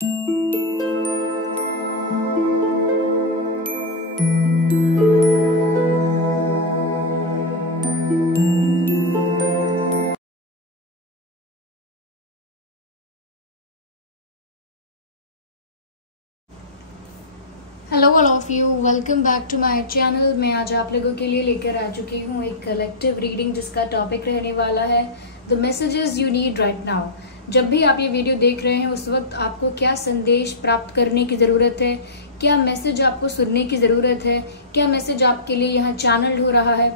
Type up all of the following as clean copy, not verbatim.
Hello all of you, welcome back to my channel. मैं आज आप लोगों के लिए लेकर आ चुकी हूँ एक कलेक्टिव रीडिंग जिसका टॉपिक रहने वाला है the messages you need right now. जब भी आप ये वीडियो देख रहे हैं उस वक्त आपको क्या संदेश प्राप्त करने की ज़रूरत है, क्या मैसेज आपको सुनने की ज़रूरत है, क्या मैसेज आपके लिए यहाँ चैनल्ड हो रहा है।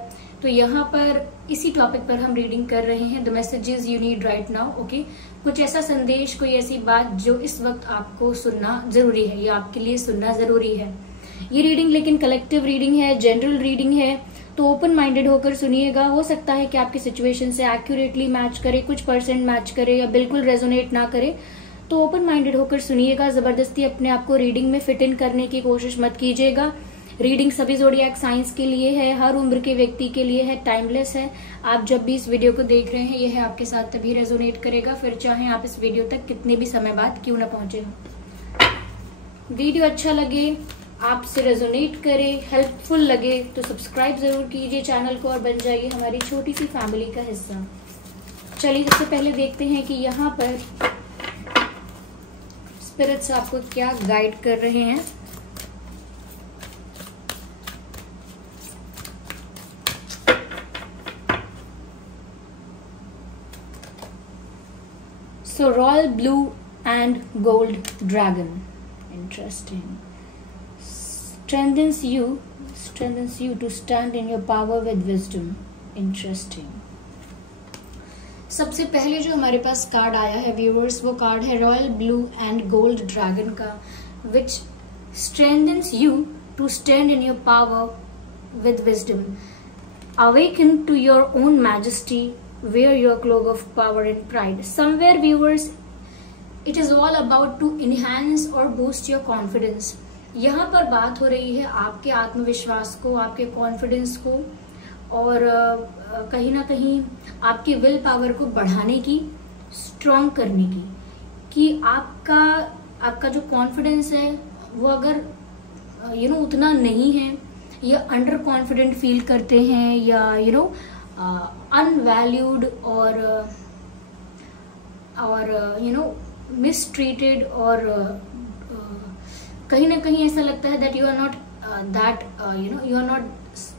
तो यहाँ पर इसी टॉपिक पर हम रीडिंग कर रहे हैं the messages you need right now. Okay, कुछ ऐसा संदेश, कोई ऐसी बात जो इस वक्त आपको सुनना जरूरी है या आपके लिए सुनना जरूरी है। ये रीडिंग लेकिन कलेक्टिव रीडिंग है, जनरल रीडिंग है, तो ओपन माइंडेड होकर सुनिएगा। हो सकता है कि आपकी सिचुएशन से एक्यूरेटली मैच करे, कुछ परसेंट मैच करे या बिल्कुल रेजोनेट ना करे, तो ओपन माइंडेड होकर सुनिएगा। जबरदस्ती अपने आप को रीडिंग में फिट इन करने की कोशिश मत कीजिएगा। रीडिंग सभी ज़ोडिएक साइंस के लिए है, हर उम्र के व्यक्ति के लिए है, टाइमलेस है। आप जब भी इस वीडियो को देख रहे हैं यह आपके साथ तभी रेजोनेट करेगा, फिर चाहे आप इस वीडियो तक कितने भी समय बाद क्यों ना पहुंचे हो। वीडियो अच्छा लगे, आपसे रेजोनेट करे, हेल्पफुल लगे तो सब्सक्राइब जरूर कीजिए चैनल को और बन जाइए हमारी छोटी सी फैमिली का हिस्सा। चलिए सबसे पहले देखते हैं कि यहाँ पर स्पिरिट्स आपको क्या गाइड कर रहे हैं। So royal blue and gold dragon, interesting. Strengthens you to stand in your power with wisdom, interesting. सबसे पहले जो हमारे पास कार्ड आया है व्यूअर्स, वो कार्ड है royal blue and gold dragon का, which strengthens you to stand in your power with wisdom. Awaken to your own majesty. Wear your cloak of power and pride. Somewhere viewers, it is all about to enhance or boost your confidence. यहाँ पर बात हो रही है आपके आत्मविश्वास को, आपके कॉन्फिडेंस को और कहीं ना कहीं आपकी विल पावर को बढ़ाने की, स्ट्रॉन्ग करने की, कि आपका जो कॉन्फिडेंस है वो अगर उतना नहीं है या अंडर कॉन्फिडेंट फील करते हैं या अनवैल्यूड और मिसट्रीटेड और कहीं ना कहीं ऐसा लगता है that you are not you are not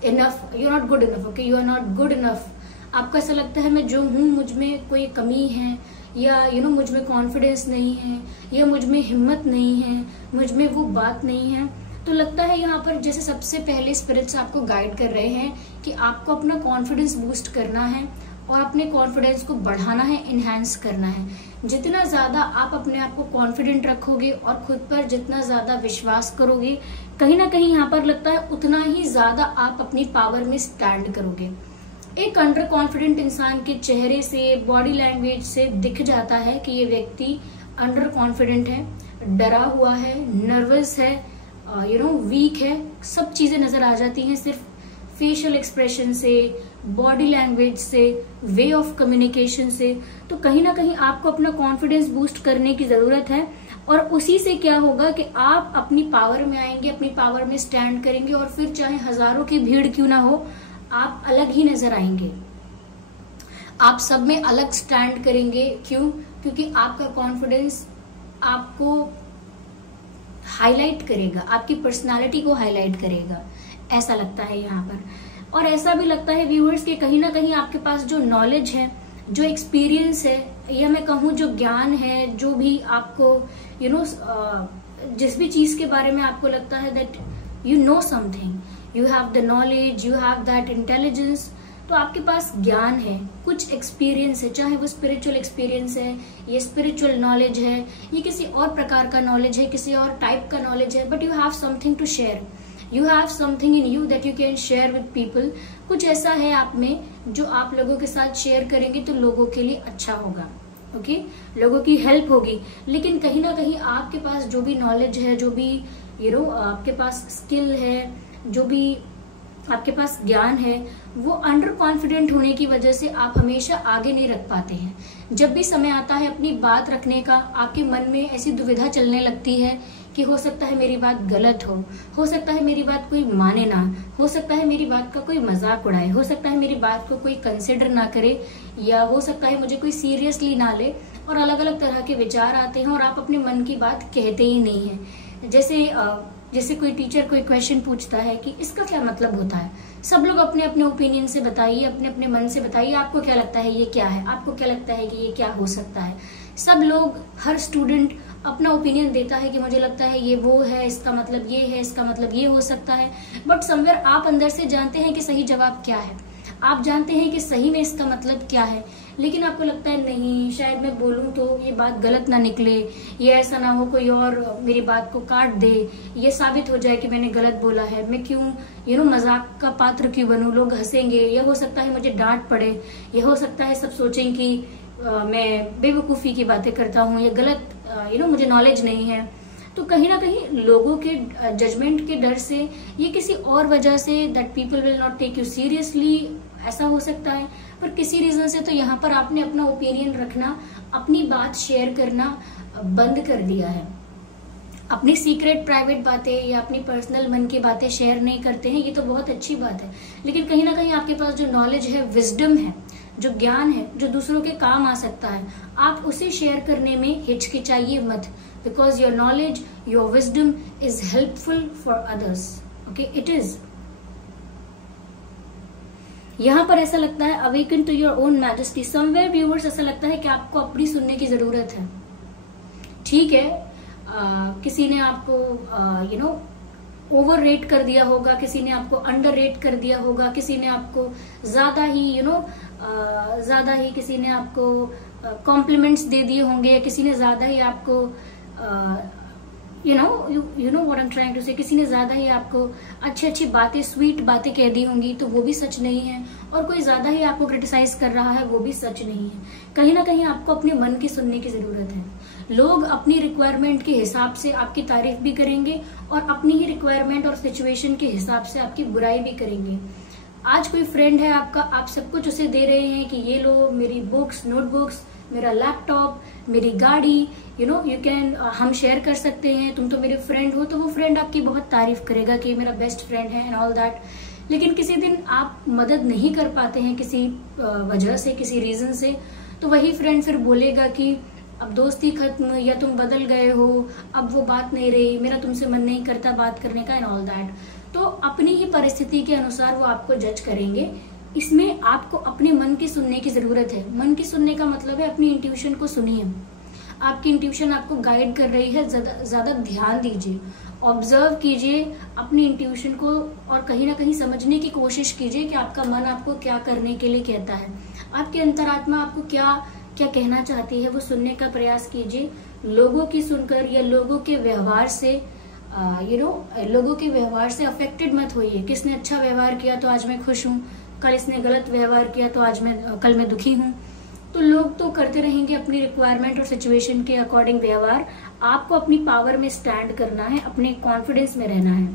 enough, you are not good enough. Okay, you are not good enough. आपको ऐसा लगता है मैं जो हूँ मुझ में कोई कमी है या मुझ में कॉन्फिडेंस नहीं है या मुझ में हिम्मत नहीं है, मुझ में वो बात नहीं है। तो लगता है यहाँ पर जैसे सबसे पहले स्पिरिट्स आपको गाइड कर रहे हैं कि आपको अपना कॉन्फिडेंस बूस्ट करना है और अपने कॉन्फिडेंस को बढ़ाना है, इनहैंस करना है। जितना ज्यादा आप अपने आप को कॉन्फिडेंट रखोगे और खुद पर जितना ज्यादा विश्वास करोगे, कहीं ना कहीं यहाँ पर लगता है उतना ही ज्यादा आप अपनी पावर में स्टैंड करोगे। एक अंडर कॉन्फिडेंट इंसान के चेहरे से, बॉडी लैंग्वेज से दिख जाता है कि ये व्यक्ति अंडर कॉन्फिडेंट है, डरा हुआ है, नर्वस है, वीक है। सब चीजें नजर आ जाती हैं सिर्फ फेशियल एक्सप्रेशन से, बॉडी लैंग्वेज से, वे ऑफ कम्युनिकेशन से। तो कहीं ना कहीं आपको अपना कॉन्फिडेंस बूस्ट करने की जरूरत है और उसी से क्या होगा कि आप अपनी पावर में आएंगे, अपनी पावर में स्टैंड करेंगे और फिर चाहे हजारों की भीड़ क्यों ना हो, आप अलग ही नजर आएंगे। आप सब में अलग स्टैंड करेंगे। क्यों? क्योंकि आपका कॉन्फिडेंस आपको हाईलाइट करेगा, आपकी पर्सनालिटी को हाईलाइट करेगा, ऐसा लगता है यहाँ पर। और ऐसा भी लगता है व्यूअर्स कि कहीं ना कहीं आपके पास जो नॉलेज है, जो एक्सपीरियंस है, या मैं कहूँ जो ज्ञान है, जो भी आपको जिस भी चीज के बारे में आपको लगता है that you know something, you have the knowledge, you have that intelligence, तो आपके पास ज्ञान है, कुछ एक्सपीरियंस है, चाहे वो स्पिरिचुअल एक्सपीरियंस है, ये स्पिरिचुअल नॉलेज है, ये किसी और प्रकार का नॉलेज है, किसी और टाइप का नॉलेज है, but you have something to share, you have something in you that you can share with people. कुछ ऐसा है आप में जो आप लोगों के साथ शेयर करेंगे तो लोगों के लिए अच्छा होगा। ओके, लोगों की हेल्प होगी। लेकिन कहीं ना कहीं आपके पास जो भी नॉलेज है, जो भी आपके पास स्किल है, जो भी आपके पास ज्ञान है, वो अंडर कॉन्फिडेंट होने की वजह से आप हमेशा आगे नहीं रख पाते हैं। जब भी समय आता है अपनी बात रखने का, आपके मन में ऐसी दुविधा चलने लगती है कि हो सकता है मेरी बात गलत हो सकता है मेरी बात कोई माने ना, हो सकता है मेरी बात का कोई मजाक उड़ाए, हो सकता है मेरी बात को कोई कंसिडर ना करे, या हो सकता है मुझे कोई सीरियसली ना ले, और अलग अलग तरह के विचार आते हैं और आप अपने मन की बात कहते ही नहीं है। जैसे कोई टीचर कोई क्वेश्चन पूछता है कि इसका क्या मतलब होता है, सब लोग अपने अपने ओपिनियन से बताइए, अपने अपने मन से बताइए, आपको क्या लगता है ये क्या है, आपको क्या लगता है कि ये क्या हो सकता है। सब लोग, हर स्टूडेंट अपना ओपिनियन देता है कि मुझे लगता है ये वो है, इसका मतलब ये है, इसका मतलब ये हो सकता है, बट समवेयर आप अंदर से जानते हैं कि सही जवाब क्या है, आप जानते हैं कि सही में इसका मतलब क्या है, लेकिन आपको लगता है नहीं, शायद मैं बोलूं तो ये बात गलत ना निकले, ये ऐसा ना हो कोई और मेरी बात को काट दे, ये साबित हो जाए कि मैंने गलत बोला है, मैं क्यों मजाक का पात्र क्यों बनूं, लोग हंसेंगे, यह हो सकता है मुझे डांट पड़े, यह हो सकता है सब सोचें कि मैं बेवकूफ़ी की बातें करता हूँ, या गलत मुझे नॉलेज नहीं है। तो कहीं ना कहीं लोगों के जजमेंट के डर से, ये किसी और वजह से, that people will not take you seriously, ऐसा हो सकता है। पर किसी रीजन से तो यहाँ पर आपने अपना ओपिनियन रखना, अपनी बात शेयर करना बंद कर दिया है। अपनी सीक्रेट प्राइवेट बातें या अपनी पर्सनल मन की बातें शेयर नहीं करते हैं, ये तो बहुत अच्छी बात है, लेकिन कहीं ना कहीं आपके पास जो नॉलेज है, विजडम है, जो ज्ञान है, जो दूसरों के काम आ सकता है, आप उसे शेयर करने में हिचकिचाइए मत, because your knowledge, your wisdom is helpful for others. Okay, it is. यहाँ पर ऐसा लगता है awaken to your own majesty, somewhere viewers ऐसा लगता है कि आपको अपनी सुनने की जरूरत है। ठीक है, किसी ने आपको ओवर रेट कर दिया होगा, किसी ने आपको अंडर रेट कर दिया होगा, किसी ने आपको ज्यादा ही किसी ने आपको कॉम्प्लीमेंट्स दे दिए होंगे, या किसी ने ज्यादा ही आपको you know what I am trying to say, किसी ने ज्यादा ही आपको अच्छी अच्छी बातें, स्वीट बातें कह दी होंगी, तो वो भी सच नहीं है, और कोई ज्यादा ही आपको क्रिटिसाइज कर रहा है, वो भी सच नहीं है। कहीं ना कहीं आपको अपने मन की सुनने की जरूरत है। लोग अपनी रिक्वायरमेंट के हिसाब से आपकी तारीफ भी करेंगे, और अपनी ही रिक्वायरमेंट और सिचुएशन के हिसाब से आपकी बुराई भी करेंगे। आज कोई फ्रेंड है आपका, आप सब कुछ उसे दे रहे हैं कि ये लो मेरी बुक्स, नोटबुक्स, मेरा लैपटॉप, मेरी गाड़ी, यू कैन, हम शेयर कर सकते हैं, तुम तो मेरे फ्रेंड हो, तो वो फ्रेंड आपकी बहुत तारीफ करेगा कि मेरा बेस्ट फ्रेंड है एंड ऑल दैट। लेकिन किसी दिन आप मदद नहीं कर पाते हैं किसी वजह से, किसी रीजन से, तो वही फ्रेंड फिर बोलेगा कि अब दोस्ती खत्म, या तुम बदल गए हो, अब वो बात नहीं रही, मेरा तुमसे मन नहीं करता बात करने का एंड ऑल दैट। तो अपनी ही परिस्थिति के अनुसार वो आपको जज करेंगे। इसमें आपको अपने मन की सुनने की जरूरत है। मन की सुनने का मतलब है अपनी इंट्यूशन को सुनिए। आपकी इंट्यूशन आपको गाइड कर रही है, ज्यादा ध्यान दीजिए, ऑब्जर्व कीजिए अपनी इंट्यूशन को, और कहीं ना कहीं समझने की कोशिश कीजिए कि आपका मन आपको क्या करने के लिए कहता है, आपकी अंतरात्मा आपको क्या क्या कहना चाहती है, वो सुनने का प्रयास कीजिए। लोगों की सुनकर या लोगों के व्यवहार से लोगों के व्यवहार से अफेक्टेड मत होइए। किसने अच्छा व्यवहार किया तो आज मैं खुश हूँ, कल इसने गलत व्यवहार किया तो कल मैं दुखी हूँ। तो लोग तो करते रहेंगे अपनी रिक्वायरमेंट और सिचुएशन के अकॉर्डिंग व्यवहार। आपको अपनी पावर में स्टैंड करना है, अपने कॉन्फिडेंस में रहना है।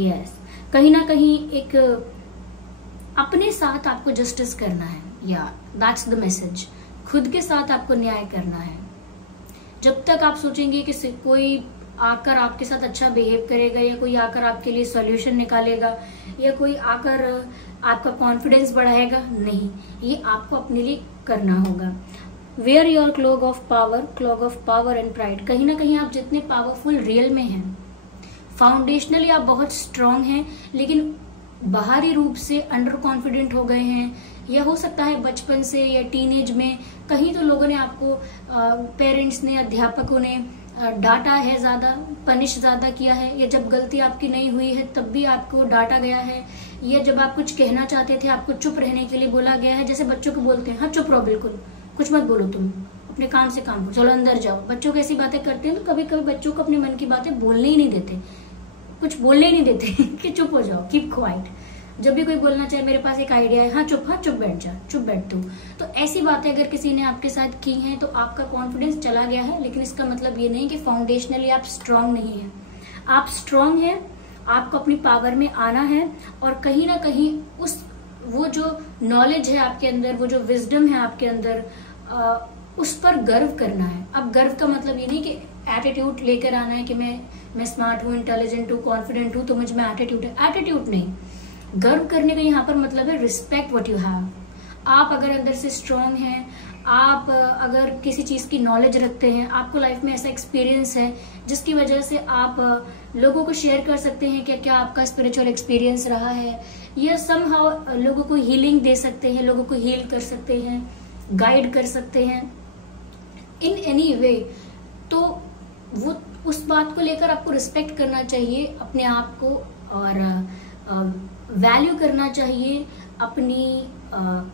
यस, कहीं ना कहीं एक अपने साथ आपको जस्टिस करना है, या दैट्स द मैसेज। खुद के साथ आपको न्याय करना है। जब तक आप सोचेंगे कि कोई आकर आपके साथ अच्छा बिहेव करेगा, या कोई आकर आपके लिए सॉल्यूशन निकालेगा, या कोई आकर आपका कॉन्फिडेंस बढ़ाएगा, नहीं, ये आपको अपने लिए करना होगा। Wear your cloak of power and pride. कहीं ना कहीं आप जितने पावरफुल रियल में हैं, फाउंडेशनली आप बहुत स्ट्रांग हैं, लेकिन बाहरी रूप से अंडर कॉन्फिडेंट हो गए हैं, या हो सकता है बचपन से या टीनेज में कहीं तो लोगों ने आपको, पेरेंट्स ने, अध्यापकों ने डांटा है, ज्यादा पनिश ज्यादा किया है, या जब गलती आपकी नहीं हुई है तब भी आपको डांटा गया है, या जब आप कुछ कहना चाहते थे आपको चुप रहने के लिए बोला गया है। जैसे बच्चों को बोलते हैं, हाँ चुप रहो, बिल्कुल कुछ मत बोलो, तुम अपने काम से काम करो, चलो अंदर जाओ। बच्चों को ऐसी बातें करते हैं तो कभी कभी बच्चों को अपने मन की बातें बोलने ही नहीं देते, कुछ बोलने ही नहीं देते कि चुप हो जाओ, कीप क्वाइट। जब भी कोई बोलना चाहे, मेरे पास एक आइडिया है, हाँ चुप बैठ जा, चुप बैठ तू। तो ऐसी बातें अगर किसी ने आपके साथ की हैं तो आपका कॉन्फिडेंस चला गया है, लेकिन इसका मतलब ये नहीं कि फाउंडेशनली आप स्ट्रांग नहीं है। आप स्ट्रांग हैं, आपको अपनी पावर में आना है और कहीं ना कहीं वो जो नॉलेज है आपके अंदर, वो जो विजडम है आपके अंदर, उस पर गर्व करना है। अब गर्व का मतलब ये नहीं कि एटीट्यूड लेकर आना है कि मैं स्मार्ट हूँ, इंटेलिजेंट हूँ, कॉन्फिडेंट हूँ तो मुझ में एटीट्यूड है। एटीट्यूड नहीं, गर्व करने का यहाँ पर मतलब है रिस्पेक्ट व्हाट यू हैव। आप अगर अंदर से स्ट्रांग हैं, आप अगर किसी चीज की नॉलेज रखते हैं, आपको लाइफ में ऐसा एक्सपीरियंस है जिसकी वजह से आप लोगों को शेयर कर सकते हैं कि क्या आपका स्पिरिचुअल एक्सपीरियंस रहा है, या समहाउ लोगों को हीलिंग दे सकते हैं, लोगों को हील कर सकते हैं, गाइड कर सकते हैं इन एनी वे, तो वो उस बात को लेकर आपको रिस्पेक्ट करना चाहिए अपने आप को, और वैल्यू करना चाहिए अपनी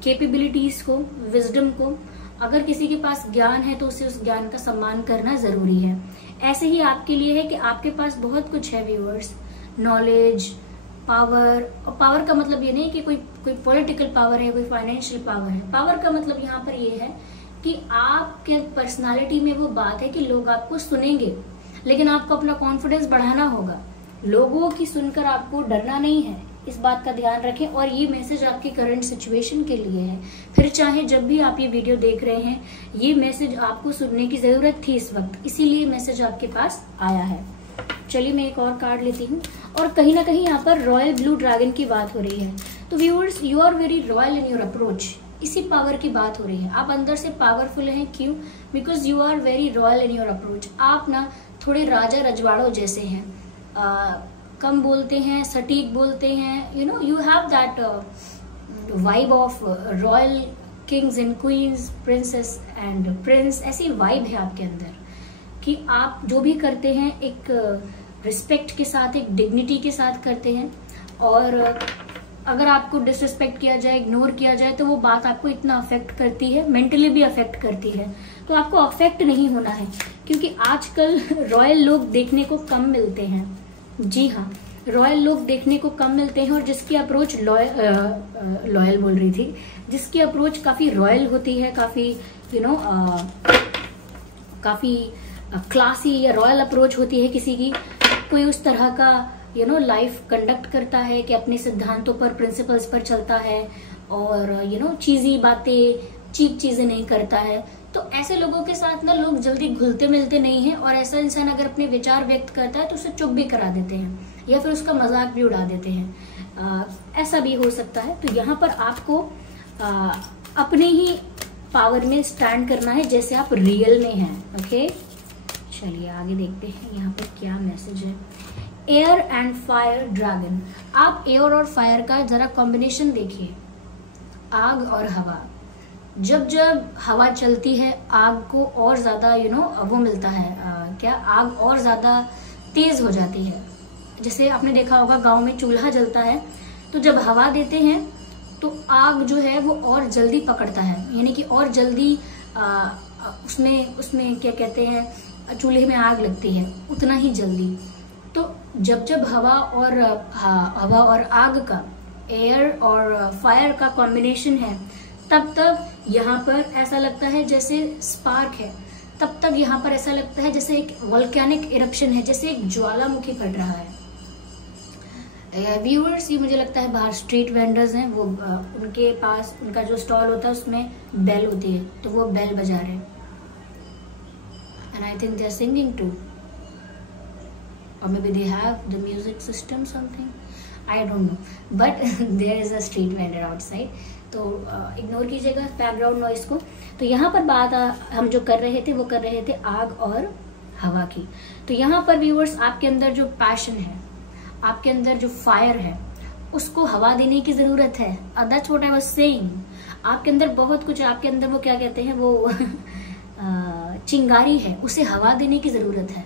कैपेबिलिटीज को, विजडम को। अगर किसी के पास ज्ञान है तो उसे उस ज्ञान का सम्मान करना जरूरी है। ऐसे ही आपके लिए है कि आपके पास बहुत कुछ है व्यूअर्स, नॉलेज, पावर। और पावर का मतलब ये नहीं कि कोई पॉलिटिकल पावर है, कोई फाइनेंशियल पावर है। पावर का मतलब यहाँ पर ये है कि आपके पर्सनालिटी में वो बात है कि लोग आपको सुनेंगे, लेकिन आपको अपना कॉन्फिडेंस बढ़ाना होगा। लोगों की सुनकर आपको डरना नहीं है, इस बात का ध्यान रखें। और ये मैसेज आपकी करंट सिचुएशन के लिए है। फिर चाहे जब भी आप ये वीडियो देख रहे हैं, ये मैसेज आपको सुनने की जरूरत थी इस वक्त, इसीलिए मैसेज आपके पास आया है। चलिए मैं एक और कार्ड लेती हूँ। और कहीं ना कहीं यहाँ पर रॉयल ब्लू ड्रैगन की बात हो रही है। तो viewers, you are very royal in your approach. इसी पावर की बात हो रही है। आप अंदर से पावरफुल हैं। क्यों? Because you are very royal in your approach. आप ना थोड़े राजा रजवाड़ों जैसे हैं, कम बोलते हैं, सटीक बोलते हैं। You have that vibe of royal Kings and queen's, princess and Prince. ऐसी वाइब है आपके अंदर कि आप जो भी करते हैं एक रिस्पेक्ट के साथ, एक डिग्निटी के साथ करते हैं। और अगर आपको डिसरिस्पेक्ट किया जाए, इग्नोर किया जाए, तो वो बात आपको इतना अफेक्ट करती है, मेंटली भी अफेक्ट करती है। तो आपको अफेक्ट नहीं होना है, क्योंकि आजकल रॉयल लोग देखने को कम मिलते हैं। जी हाँ, रॉयल लोग देखने को कम मिलते हैं। और जिसकी अप्रोच लॉयल बोल रही थी, जिसकी अप्रोच काफी रॉयल होती है, काफी काफी क्लासी या रॉयल अप्रोच होती है किसी की, कोई उस तरह का लाइफ कंडक्ट करता है कि अपने सिद्धांतों पर, प्रिंसिपल्स पर चलता है, और चीजी बातें, चीप चीजें नहीं करता है। तो ऐसे लोगों के साथ ना लोग जल्दी घुलते मिलते नहीं हैं। और ऐसा इंसान अगर अपने विचार व्यक्त करता है तो उसे चुप भी करा देते हैं, या फिर उसका मजाक भी उड़ा देते हैं। ऐसा भी हो सकता है। तो यहाँ पर आपको अपने ही पावर में स्टैंड करना है, जैसे आप रियल में हैं। ओके, चलिए आगे देखते हैं यहाँ पर क्या मैसेज है। Air and fire dragon. आप एयर और फायर का जरा कॉम्बिनेशन देखिए, आग और हवा। जब जब हवा चलती है, आग को और ज्यादा वो मिलता है, क्या आग और ज्यादा तेज हो जाती है। जैसे आपने देखा होगा गांव में चूल्हा जलता है, तो जब हवा देते हैं तो आग जो है वो और जल्दी पकड़ता है, यानी कि और जल्दी उसमें क्या कहते हैं, चूल्हे में आग लगती है उतना ही जल्दी। तो जब जब हवा और आग का, एयर और फायर का कॉम्बिनेशन है, तब तक यहाँ पर ऐसा लगता है जैसे स्पार्क है। तब तक यहाँ पर ऐसा लगता है जैसे एक वोल्केनिक इरप्शन है, जैसे एक ज्वालामुखी फट रहा है। व्यूअर्स, ये मुझे लगता है बाहर स्ट्रीट वेंडर्स हैं, वो उनके पास उनका जो स्टॉल होता है उसमें बेल होती है, तो वो बेल बजा रहे हैं। And I think they are singing to, or maybe they have the music system something, I don't know, but there is a street vendor outside. तो इग्नोर कीजिएगा बैकग्राउंड नॉइस को। तो यहाँ पर बात हम जो कर रहे थे वो कर रहे थे आग और हवा की। तो यहाँ पर व्यूअर्स, आपके अंदर जो पैशन है, आपके अंदर जो फायर है, उसको हवा देने की जरूरत है। That's what I was saying. आपके अंदर बहुत कुछ है, आपके अंदर वो क्या कहते हैं, वो चिंगारी है, उसे हवा देने की जरूरत है।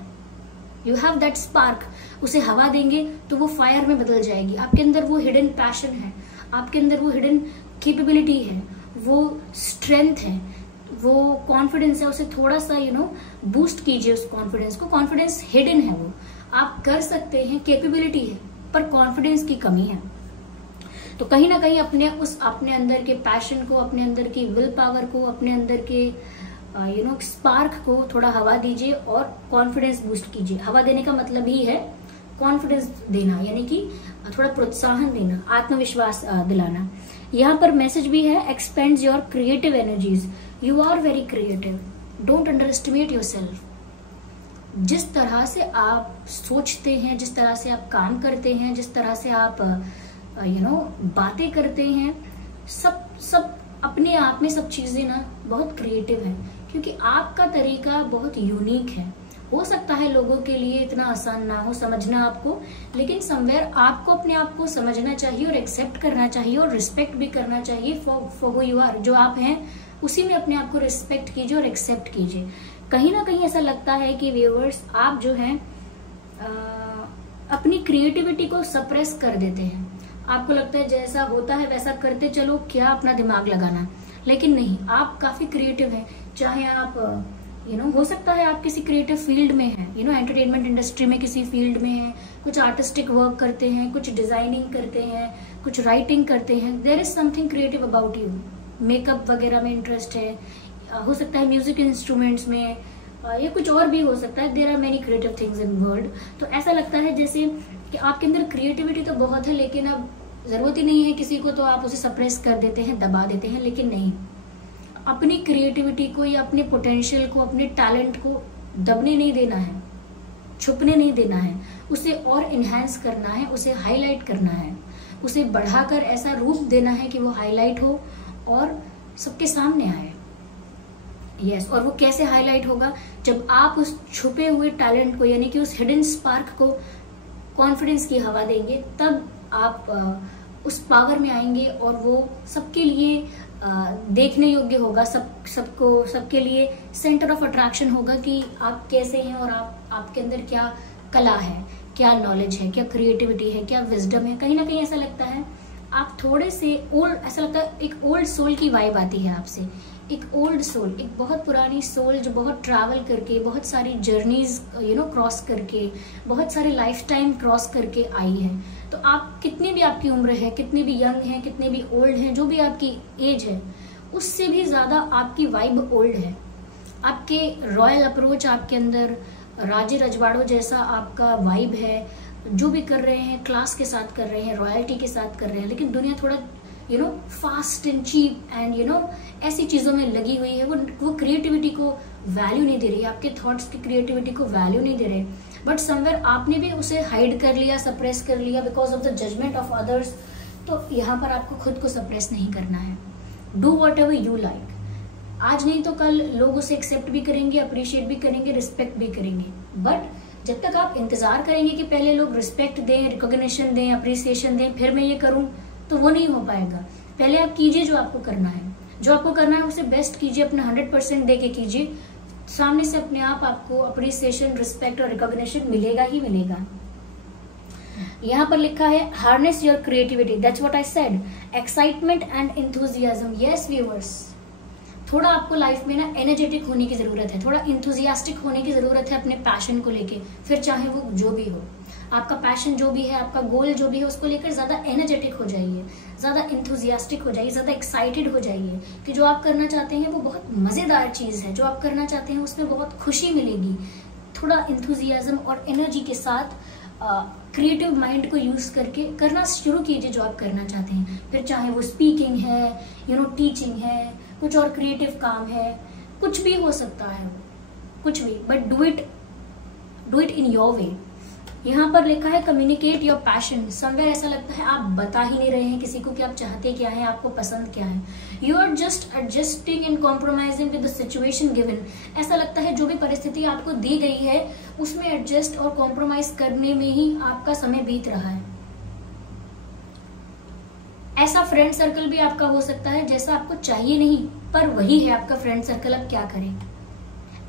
यू हैव दैट स्पार्क, उसे हवा देंगे तो वो फायर में बदल जाएगी। आपके अंदर वो हिडन पैशन है, आपके अंदर वो हिडन कैपेबिलिटी है, वो स्ट्रेंथ है, वो कॉन्फिडेंस है। उसे थोड़ा सा बूस्ट कीजिए उस कॉन्फिडेंस को। कॉन्फिडेंस हिडन है, वो आप कर सकते हैं, कैपेबिलिटी है, पर कॉन्फिडेंस की कमी है। तो कहीं ना कहीं अपने अंदर के पैशन को, अपने अंदर की विल पावर को, अपने अंदर के स्पार्क को थोड़ा हवा दीजिए और कॉन्फिडेंस बूस्ट कीजिए। हवा देने का मतलब ही है कॉन्फिडेंस देना, यानी कि थोड़ा प्रोत्साहन देना, आत्मविश्वास दिलाना। यहाँ पर मैसेज भी है, expand your creative energies, you are very creative, don't underestimate yourself. जिस तरह से आप सोचते हैं, जिस तरह से आप काम करते हैं, जिस तरह से आप बातें करते हैं, सब अपने आप में सब चीजें ना बहुत क्रिएटिव है, क्योंकि आपका तरीका बहुत यूनिक है। हो सकता है लोगों के लिए इतना आसान ना हो समझना आपको, लेकिन समवेयर आपको अपने आप को समझना चाहिए और एक्सेप्ट करना चाहिए और रिस्पेक्ट भी करना चाहिए फॉर हु यू आर। जो आप हैं उसी में अपने आप को रिस्पेक्ट कीजिए और एक्सेप्ट कीजिए। कहीं ना कहीं ऐसा लगता है कि व्यूअर्स आप जो हैं अपनी क्रिएटिविटी को सप्रेस कर देते हैं। आपको लगता है जैसा होता है वैसा करते चलो, क्या अपना दिमाग लगाना, लेकिन नहीं, आप काफी क्रिएटिव हैं। चाहे आप हो सकता है आप किसी क्रिएटिव फील्ड में हैं, एंटरटेनमेंट इंडस्ट्री में किसी फील्ड में हैं, कुछ आर्टिस्टिक वर्क करते हैं, कुछ डिजाइनिंग करते हैं, कुछ राइटिंग करते हैं। There is something creative about you. Makeup वगैरह में इंटरेस्ट है, हो सकता है म्यूजिक इंस्ट्रूमेंट्स में, या कुछ और भी हो सकता है। There are many creative things in world. तो ऐसा लगता है जैसे कि आपके अंदर क्रिएटिविटी तो बहुत है, लेकिन अब जरूरत ही नहीं है किसी को, तो आप उसे सप्रेस कर देते हैं, दबा देते हैं। लेकिन नहीं, अपनी क्रिएटिविटी को या अपने पोटेंशियल को, अपने टैलेंट को दबने नहीं देना है, छुपने नहीं देना है, उसे और इनहेंस करना है, उसे हाईलाइट करना है, उसे बढ़ाकर ऐसा रूप देना है कि वो हाईलाइट हो और सबके सामने आए। यस, और वो कैसे हाईलाइट होगा? जब आप उस छुपे हुए टैलेंट को, यानी कि उस हिडन स्पार्क को कॉन्फिडेंस की हवा देंगे, तब आप उस पावर में आएंगे और वो सबके लिए देखने योग्य होगा, सबके लिए सेंटर ऑफ अट्रैक्शन होगा कि आप कैसे हैं और आपके अंदर क्या कला है, क्या नॉलेज है, क्या क्रिएटिविटी है, क्या विजडम है। कहीं ना कहीं ऐसा लगता है आप थोड़े से ओल्ड, ऐसा लगता है एक ओल्ड सोल की वाइब आती है आपसे। एक ओल्ड सोल, एक बहुत पुरानी सोल जो बहुत ट्रैवल करके, बहुत सारी जर्नीज क्रॉस करके, बहुत सारे लाइफ टाइम क्रॉस करके आई है। तो आप कितनी भी आपकी उम्र है, कितने भी यंग हैं, कितने भी ओल्ड हैं, जो भी आपकी एज है, उससे भी ज्यादा आपकी वाइब ओल्ड है। आपके रॉयल अप्रोच, आपके अंदर राजे रजवाड़ों जैसा आपका वाइब है। जो भी कर रहे हैं क्लास के साथ कर रहे हैं, रॉयल्टी के साथ कर रहे हैं, लेकिन दुनिया थोड़ा फास्ट एंड चीप एंड ऐसी चीजों में लगी हुई है। वो क्रिएटिविटी को वैल्यू नहीं दे रही, आपके थॉट्स की क्रिएटिविटी को वैल्यू नहीं दे रहे। बट समवेयर आपने भी उसे हाइड कर लिया, सप्रेस कर लिया because of the judgement of others. तो यहाँ पर आपको खुद को सप्रेस नहीं करना है। Do what ever you like. आज नहीं तो कल लोग उसे एक्सेप्ट भी करेंगे, अप्रिशिएट भी करेंगे, रिस्पेक्ट भी करेंगे। बट जब तक आप इंतजार करेंगे कि पहले लोग रिस्पेक्ट दें, रिकॉग्निशन दें, अप्रिसिएशन दें, फिर मैं ये करूं, तो वो नहीं हो पाएगा। पहले आप कीजिए जो आपको करना है, जो आपको करना है उसे बेस्ट कीजिए, अपना 100% दे के कीजिए। सामने से अपने आप आपको अप्रिसिएशन, रिस्पेक्ट और रिकॉग्निशन मिलेगा ही मिलेगा। यहाँ पर लिखा है harness your creativity, that's what I said, excitement and enthusiasm. Yes viewers, थोड़ा आपको लाइफ में ना एनर्जेटिक होने की जरूरत है, थोड़ा इंथुजियास्टिक होने की जरूरत है अपने पैशन को लेके। फिर चाहे वो जो भी हो, आपका पैशन जो भी है, आपका गोल जो भी है, उसको लेकर ज्यादा एनर्जेटिक हो जाइए, ज्यादा इंथुजियास्टिक हो जाइए, ज्यादा एक्साइटेड हो जाइए कि जो आप करना चाहते हैं वो बहुत मजेदार चीज है, जो आप करना चाहते हैं उसमें बहुत खुशी मिलेगी। थोड़ा इंथुजियाज्म और एनर्जी के साथ क्रिएटिव माइंड को यूज करके करना शुरू कीजिए जो आप करना चाहते हैं। फिर चाहे वो स्पीकिंग है, टीचिंग है, कुछ और क्रिएटिव काम है, कुछ भी हो सकता है, कुछ भी, but do it in your way. यहाँ पर लिखा है कम्युनिकेट योर पैशन। समवेयर ऐसा लगता है आप बता ही नहीं रहे हैं किसी को कि आप चाहते क्या है, आपको पसंद क्या है। You are just adjusting and compromising with the situation given. ऐसा लगता है जो भी परिस्थिति आपको दी गई है उसमें एडजस्ट और कॉम्प्रोमाइज करने में ही आपका समय बीत रहा है। ऐसा फ्रेंड सर्कल भी आपका हो सकता है जैसा आपको चाहिए नहीं, पर वही है आपका फ्रेंड सर्कल, अब क्या करें।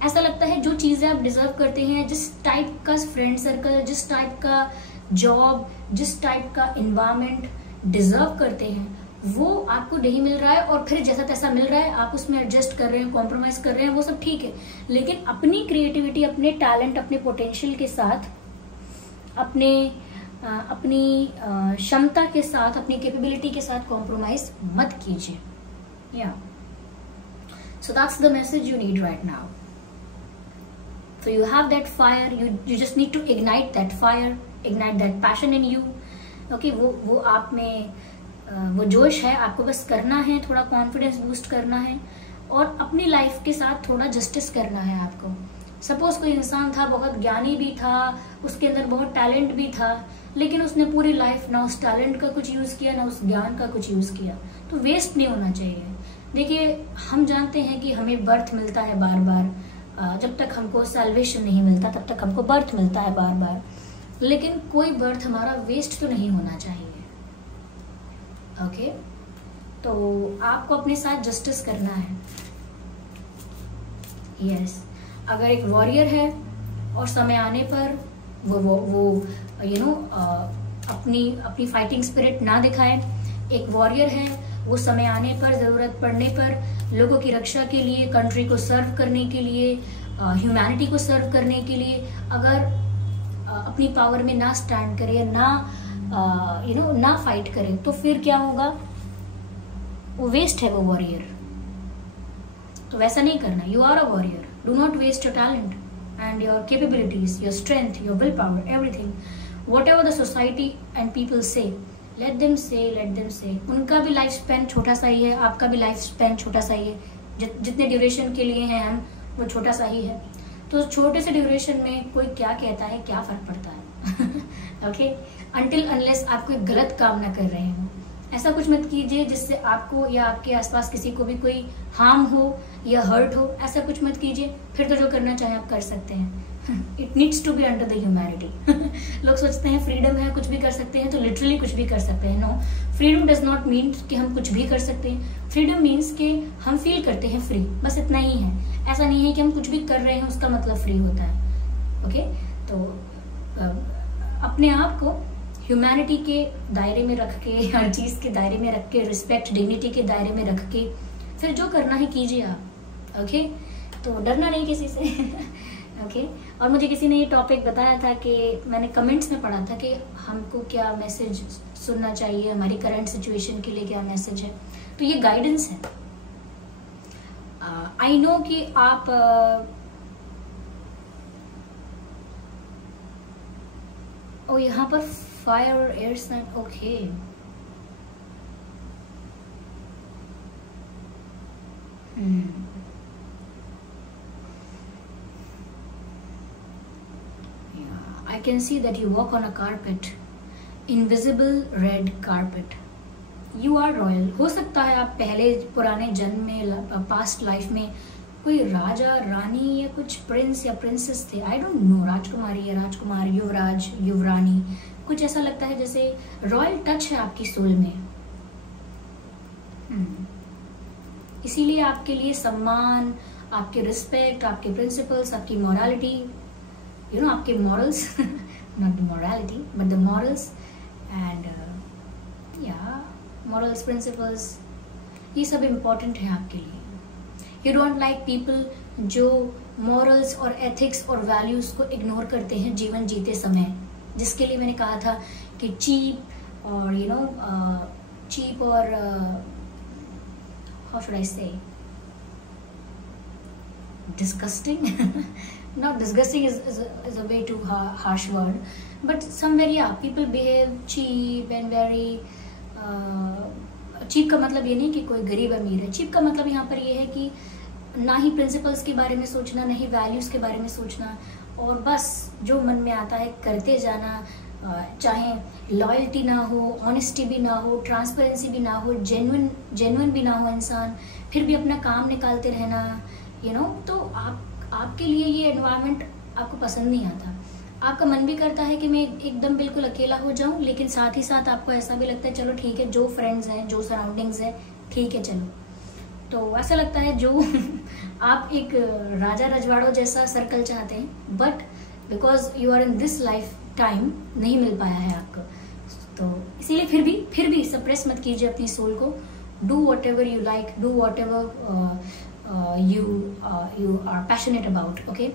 ऐसा लगता है जो चीजें आप डिजर्व करते हैं, जिस टाइप का फ्रेंड सर्कल, जिस टाइप का जॉब, जिस टाइप का एनवायरनमेंट डिजर्व करते हैं, वो आपको नहीं मिल रहा है और फिर जैसा तैसा मिल रहा है, आप उसमें एडजस्ट कर रहे हैं, कॉम्प्रोमाइज कर रहे हैं, वो सब ठीक है। लेकिन अपनी क्रिएटिविटी, अपने टैलेंट, अपने पोटेंशियल के साथ, अपनी क्षमता के साथ, अपनी कैपेबिलिटी के साथ कॉम्प्रोमाइज मत कीजिए। या so that's the message you need right now. So you have that fire, you just need to ignite that fire, ignite that passion in you. Okay, वो आप में वो जोश है, आपको बस करना है, थोड़ा कॉन्फिडेंस बूस्ट करना है और अपनी लाइफ के साथ थोड़ा जस्टिस करना है आपको। सपोज कोई इंसान था, बहुत ज्ञानी भी था, उसके अंदर बहुत टैलेंट भी था, लेकिन उसने पूरी लाइफ ना उस टैलेंट का कुछ यूज किया, ना उस ज्ञान का कुछ यूज किया, तो वेस्ट नहीं होना चाहिए। देखिए, हम जानते हैं कि हमें बर्थ मिलता है बार बार, जब तक हमको सैल्वेशन नहीं मिलता तब तक हमको बर्थ मिलता है बार बार, लेकिन कोई बर्थ हमारा वेस्ट तो नहीं होना चाहिए। ओके, तो आपको अपने साथ जस्टिस करना है। यस, अगर एक वॉरियर है और समय आने पर वो अपनी फाइटिंग स्पिरिट ना दिखाए, एक वॉरियर है, वो समय आने पर, जरूरत पड़ने पर लोगों की रक्षा के लिए, कंट्री को सर्व करने के लिए, ह्यूमैनिटी को सर्व करने के लिए अगर अपनी पावर में ना स्टैंड करे, ना फाइट करे, तो फिर क्या होगा? वो वेस्ट है वो वॉरियर। तो वैसा नहीं करना। You are a warrior, do not waste your talent and your capabilities, your strength, your will power, everything. Whatever the society and people say, let them say. उनका भी लाइफ स्पेन छोटा सा ही है, आपका भी लाइफ स्पेन छोटा सा ही है। जितने ड्यूरेशन के लिए हैं हम, वो छोटा सा ही है। तो छोटे से ड्यूरेशन में कोई क्या कहता है, क्या फर्क पड़ता है? ओके, अनटिल अनलेस आप कोई गलत काम ना कर रहे हो। ऐसा कुछ मत कीजिए जिससे आपको या आपके आसपास किसी को भी कोई हार्म हो या हर्ट हो। ऐसा कुछ मत कीजिए, फिर तो जो करना चाहे आप कर सकते हैं। It needs to be under the humanity. लोग सोचते हैं फ्रीडम है, कुछ भी कर सकते हैं, तो लिटरली कुछ भी कर सकते हैं। No, freedom does not mean कि हम कुछ भी कर सकते हैं। फ्रीडम मीन्स कि हम फील करते हैं फ्री, बस इतना ही है। ऐसा नहीं है कि हम कुछ भी कर रहे हैं उसका मतलब फ्री होता है। ओके, तो अपने आप को ह्यूमैनिटी के दायरे में रख के, हर चीज के दायरे में रख के, रिस्पेक्ट, डिग्निटी के दायरे में रख के फिर जो करना है कीजिए आप। ओके, तो डरना नहीं किसी से। ओके, और मुझे किसी ने ये टॉपिक बताया था कि मैंने कमेंट्स में पढ़ा था कि हमको क्या मैसेज सुनना चाहिए, हमारी करंट सिचुएशन के लिए क्या मैसेज है। तो ये गाइडेंस है। आई नो कि आप यहाँ पर फायर और air sign. Okay, I can see that you walk on a carpet, invisible red carpet. You are royal. हो सकता है आप पहले पुराने जन्म में, पास्ट लाइफ में कोई राजा, रानी या कुछ प्रिंस या प्रिंसेस थे। आई डोंट नो, राजकुमारी या राजकुमार, युवराज, युवरानी, कुछ ऐसा लगता है जैसे रॉयल टच है आपकी सोल में। इसीलिए आपके लिए सम्मान, आपके रिस्पेक्ट, आपके प्रिंसिपल्स, आपकी मोरालिटी, आपके morals, not the morality but the morals and morals, principles, ये सब इम्पोर्टेंट है आपके लिए। यू डोंट लाइक पीपल जो मॉरल्स और एथिक्स और वैल्यूज को इग्नोर करते हैं जीवन जीते समय, जिसके लिए मैंने कहा था कि चीप और चीप और हाउ शुड आई से, disgusting. Not disgusting is a way too harsh word, but somewhere people behave cheap and very cheap का मतलब ये नहीं कि कोई गरीब अमीर है। cheap का मतलब यहाँ पर ये है कि ना ही प्रिंसिपल्स के बारे में सोचना, ना ही वैल्यूज के बारे में सोचना, और बस जो मन में आता है करते जाना। चाहे लॉयल्टी ना हो, ऑनेस्टी भी ना हो, ट्रांसपेरेंसी भी ना हो, जेन्युइन भी ना हो इंसान, फिर भी अपना काम निकालते रहना, तो आपके लिए ये एनवायरनमेंट आपको पसंद नहीं आता। आपका मन भी करता है कि मैं एकदम बिल्कुल अकेला हो जाऊं, लेकिन साथ ही साथ आपको ऐसा भी लगता है चलो ठीक है, जो फ्रेंड्स हैं, जो सराउंडिंग्स है, ठीक है चलो। तो ऐसा लगता है जो आप एक राजा रजवाड़ों जैसा सर्कल चाहते हैं, but because you are in this lifetime नहीं मिल पाया है आपको। तो इसीलिए फिर भी सप्रेस मत कीजिए अपनी सोल को। Do what ever you like, do what ever you are passionate about. Okay,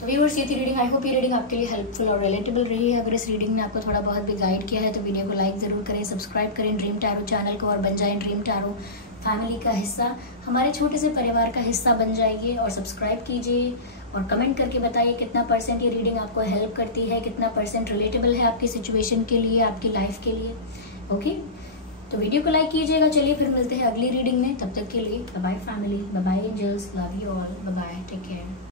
तो व्यूअर्स, ये थी रीडिंग। आई होप ये रीडिंग आपके लिए हेल्पफुल और रिलेटेबल रही है। अगर इस रीडिंग ने आपको थोड़ा बहुत भी गाइड किया है तो वीडियो को लाइक जरूर करें, सब्सक्राइब करें ड्रीम टैरो चैनल को और बन जाएं ड्रीम टैरो फैमिली का हिस्सा। हमारे छोटे से परिवार का हिस्सा बन जाइए और सब्सक्राइब कीजिए और कमेंट करके बताइए कितना % ये रीडिंग आपको हेल्प करती है, कितना % रिलेटेबल है आपकी सिचुएशन के लिए, आपकी लाइफ के लिए। ओके, तो वीडियो को लाइक कीजिएगा। चलिए फिर मिलते हैं अगली रीडिंग में, तब तक के लिए bye bye family, bye bye angels, love you all, bye bye, take care.